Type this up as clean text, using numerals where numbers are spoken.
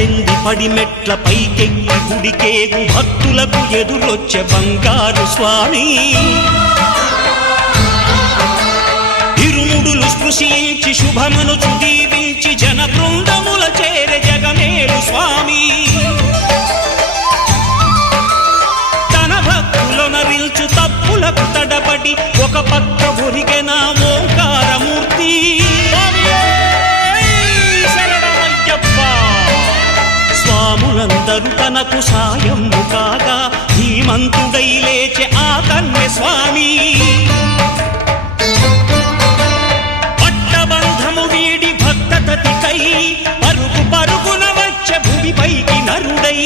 పద్దెంది పడిమెట్ల పైకెక్కి గుడికేగు భక్తులకు ఎదురొచ్చే బంగారు స్వామి ఇరుముడులు స్పృశించి శుభమనుచు దీవించి జన బృందముల చేరే జగమేలు స్వామి తన భక్తులొనరిల్చు తప్పులకు తడబడి ఒక పక్క ఒరిగెన ఓంకారమూర్తి స్వాములందరూ తనకు సాయము కాగా ధీమంతుడై లేచే ఆ కన్య స్వామి పట్టబంధము వీడి భక్తతతికై పరుగు పరుగున వచ్చే భూమిపైకి నరుడై